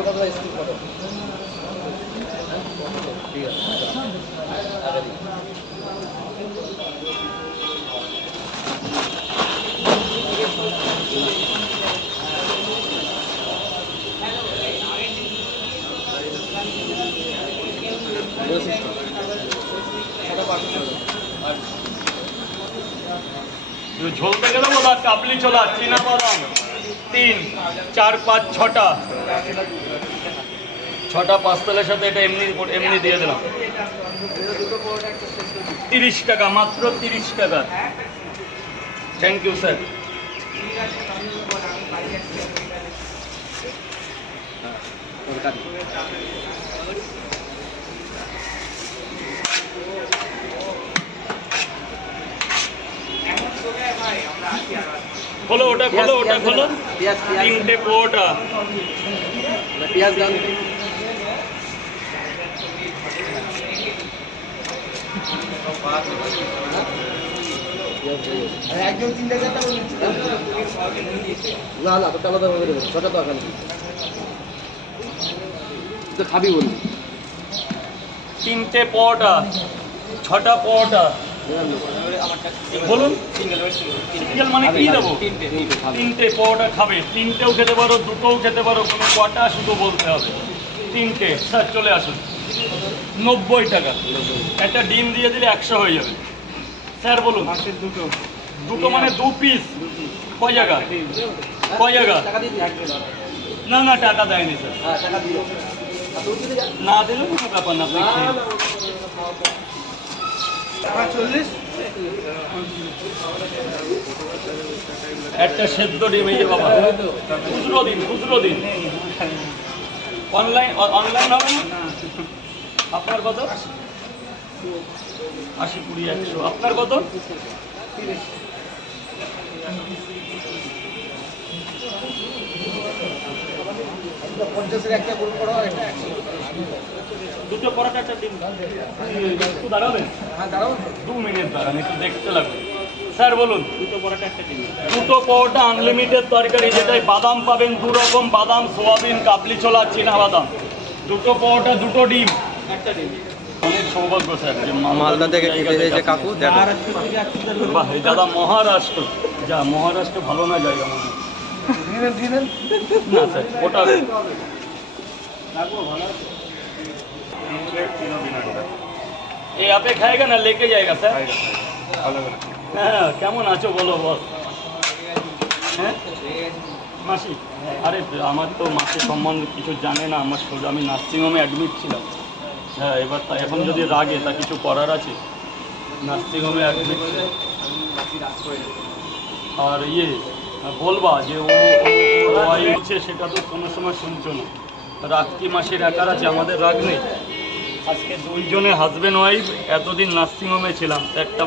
Video কত school কত ঠিক আছে আগে দিই বলছিস তো? সেটা আর ঝোল না কাবলি ছোলা চীনা বাদাম তিন চার পাঁচ ছটা। ছটা পাঁচতলের সাথে এটা এমনি এমনি দিয়ে দিলাম। তিরিশ টাকা মাত্র তিরিশ টাকা। থ্যাংক ইউ স্যার খোলো ওটা খোলো ওটা খোলো। তিনটে পোটা পেঁয়াজ। দাম একজন তিন হাজার টাকা না না তোটা আলাদা করে দেবো ছটা তো আখানে তো খাবি বললি তিনটে পোটা ছটা পোটা। বলুন, সিঙ্গেল মানে কি দেবো? তিনটে পোটা খাবে, তিনটেও খেতে পারো, দুটোও খেতে পারো, কোনো কটা শুধু বলতে হবে। তিনটে, স্যার, চলে আসুন। নব্বই টাকা। একটা ডিম দিয়ে দিলে একশো হয়ে যাবে। স্যার, বলুন, দুটো দুটো মানে দু পিস কয় জায়গা? কয় জায়গা। না না, টাকা দেয়নি, স্যার। না দিলেও কোনো ব্যাপার না। একটা সেদ্ধ ডিম এই যে বাবা, খুচরো দিন খুচরো দিন অনলাইন অনলাইন হবে না? আপনার কত? আশি কুড়ি, একশো। আপনার কত? পঞ্চাশের একটা গরু করো একটা একশো। দুটো পরোটা একটা ডিম একটু দাঁড়াবেন? হ্যাঁ দু মিনিট দাঁড়ান একটু দেখতে লাগবে। স্যার বলুন। দুটো পরোটা একটা ডিম। দুটো পরোটা আনলিমিটেড তরকারি যেটাই বাদাম পাবেন দু রকম বাদাম সোয়াবিন কাবলি ছোলা চীনা বাদাম দুটো পরোটা দুটো ডিম একটা ডিম। অনেক সৌভাগ্য স্যার যে মালদা থেকে খেতে এসেছে কাকু দেখো। বাহ এই দাদা মহারাষ্ট্র। যা মহারাষ্ট্র ভালো না জায়গা মনে। দিলেন দিলেন। না স্যার ওটা ये यहाँ पे खाएगा ना लेके जाएगा सर হ্যাঁ কেমন আছো বলো বস হ্যাঁ মাসি আরে আমার তো মাসি সম্বন্ধে কিছু জানে না আমার সোজা আমি নার্সিংহোমে অ্যাডমিট ছিলাম হ্যাঁ এবার তা এখন যদি রাগে তা কিছু করার আছে নার্সিংহোমে অ্যাডমিট আর ইয়ে বলবা যে ও হচ্ছে সেটা তো কোনো সময় শুনছো না রাগ মাসের একার আছে আমাদের রাগ নেই। আজকে দুইজনে হাজব্যান্ড ওয়াইফ এতদিন নার্সিংহোমে ছিলাম, একটা